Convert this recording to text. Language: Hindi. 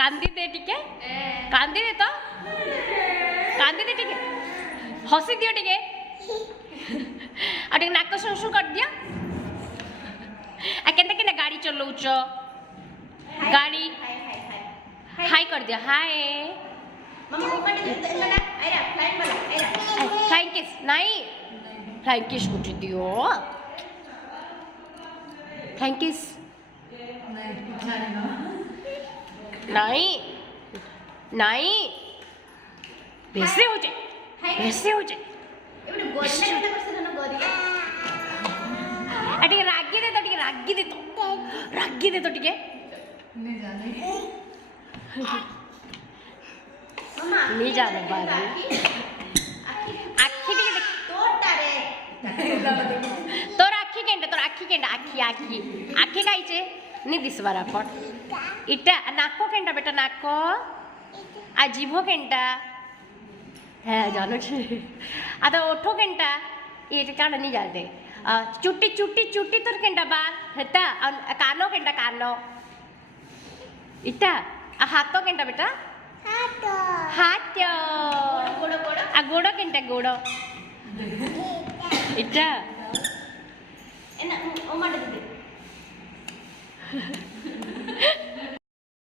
कांदी दे टिके कांदी दे तो कांदी दे टिके हसी दियो टिके अटे नाक सुसु कर दिया आ केंता केंता गाड़ी चलाउछ गाड़ी हाय कर दिया हाय फ्लाइंग किस नहीं फ्लाइंग किस कुछ दियो फ्लाइंग किस नहीं नहीं वैसे हो जाए वैसे हो जाए अटे रागी दे तो रागी दे तो टिके नहीं जाने बारे आखी टिके तोर आखी केंटा आखी आखी आखी खाइचे नहीं दिसबार आपण इटा नाको केंटा बेटा नाको आ जीभो केंटा है जानो छे आ तो ओठो केंटा ये कान नहीं जाते चुट्टी चुट्टी चुट्टी तोर केंटा बाल हेता कानो केंटा कानो इटा आ हाथो केंटा बेटा हाथ आ गोड़ो केंटा गोड़ो इटा